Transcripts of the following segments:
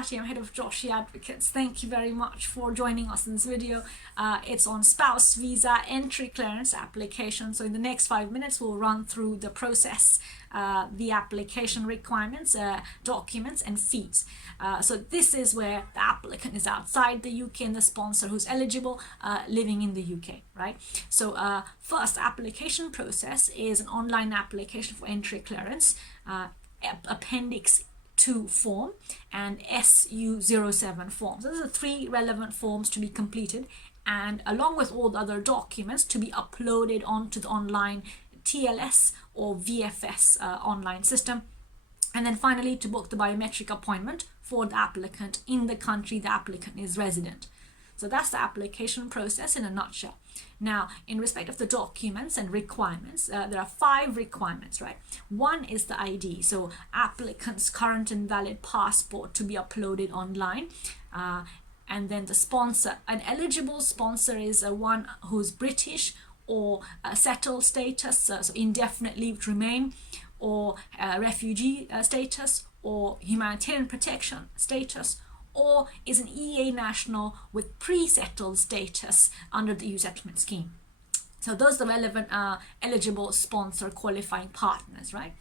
Bhatti. I'm head of Joshi Advocates. Thank you very much for joining us in this video. It's on spouse visa entry clearance application. So in the next 5 minutes, we'll run through the process, the application requirements, documents and fees. So this is where the applicant is outside the UK and the sponsor who's eligible living in the UK, right? So first application process is an online application for entry clearance, Appendix 2 form and SU07 forms. Those are 3 relevant forms to be completed, and along with all the other documents to be uploaded onto the online TLS or VFS online system. And then finally to book the biometric appointment for the applicant in the country the applicant is resident. So that's the application process in a nutshell. Now, in respect of the documents and requirements, there are 5 requirements, right? One is the ID. So applicant's current and valid passport to be uploaded online. And then the sponsor. An eligible sponsor is one who's British or settled status, so indefinite leave to remain, or refugee status, or humanitarian protection status, or is an EA national with pre-settled status under the EU settlement scheme. So those are the relevant eligible sponsor qualifying partners, right?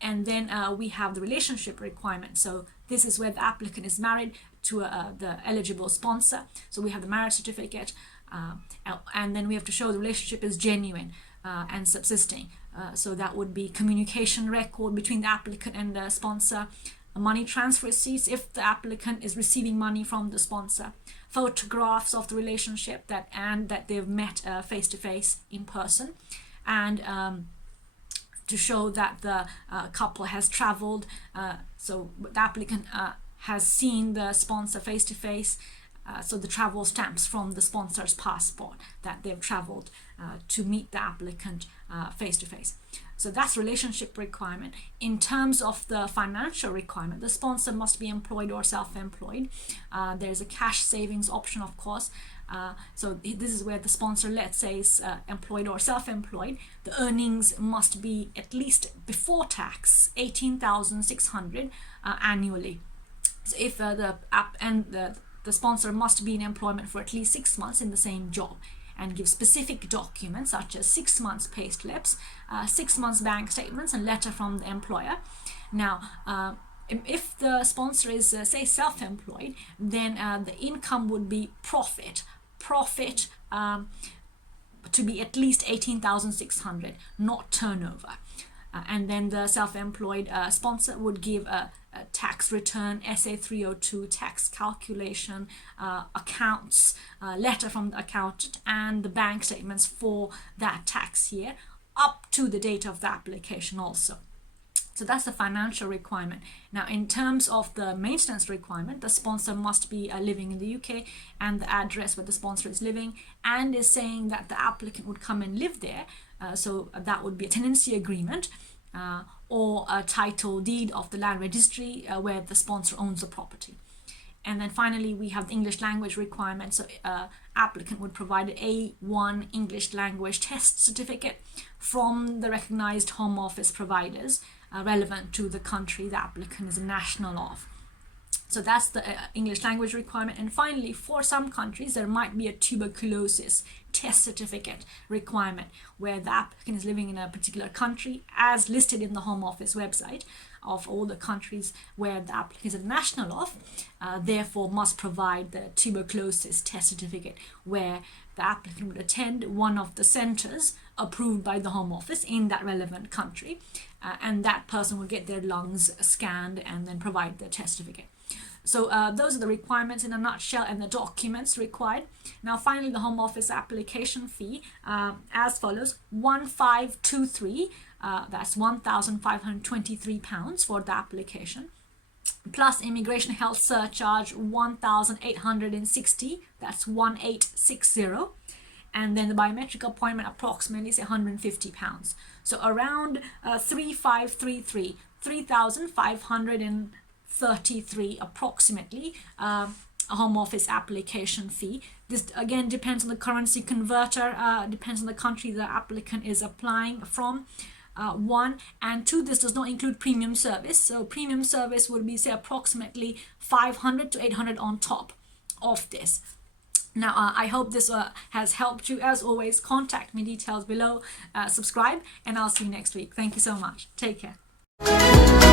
And then we have the relationship requirement. So this is where the applicant is married to the eligible sponsor. So we have the marriage certificate, and then we have to show the relationship is genuine and subsisting. So that would be communication record between the applicant and the sponsor, money transfer receipts if the applicant is receiving money from the sponsor, photographs of the relationship that they've met face to face in person, and to show that the couple has traveled, so the applicant has seen the sponsor face to face, so the travel stamps from the sponsor's passport that they've traveled to meet the applicant face to face. So that's relationship requirement. In terms of the financial requirement, the sponsor must be employed or self-employed. There's a cash savings option, of course. So this is where the sponsor, let's say, is employed or self-employed. The earnings must be at least before tax 18,600 annually. So if the sponsor must be in employment for at least 6 months in the same job, and give specific documents such as 6 months pay slips, 6 months bank statements, and letter from the employer. Now, if the sponsor is, say, self-employed, then the income would be profit to be at least 18,600, not turnover. And then the self-employed sponsor would give a tax return, SA 302, tax calculation, accounts, letter from the accountant, and the bank statements for that tax year up to the date of the application also. So that's the financial requirement. Now, in terms of the maintenance requirement, the sponsor must be living in the UK, and the address where the sponsor is living, and is saying that the applicant would come and live there. So that would be a tenancy agreement or a title deed of the land registry where the sponsor owns the property. And then finally, we have the English language requirement. So applicant would provide an A1 English language test certificate from the recognized Home Office providers relevant to the country the applicant is a national of. So that's the English language requirement. And finally, for some countries, there might be a tuberculosis test certificate requirement where the applicant is living in a particular country as listed in the Home Office website of all the countries where the applicant is a national of, therefore must provide the tuberculosis test certificate where the applicant would attend one of the centers approved by the Home Office in that relevant country, and that person will get their lungs scanned and then provide the test certificate. So those are the requirements in a nutshell and the documents required. Now finally, the Home Office application fee as follows: 1523, that's £1,523 for the application, plus immigration health surcharge 1,860, that's 1860, and then the biometric appointment approximately is £150. So around 3533, 3,533 approximately, a Home Office application fee. This again depends on the currency converter, depends on the country the applicant is applying from. one, and two, this does not include premium service. So premium service would be, say, approximately 500 to 800 on top of this. Now, I hope this has helped you. As always, contact me, details below, subscribe, and I'll see you next week. Thank you so much. Take care.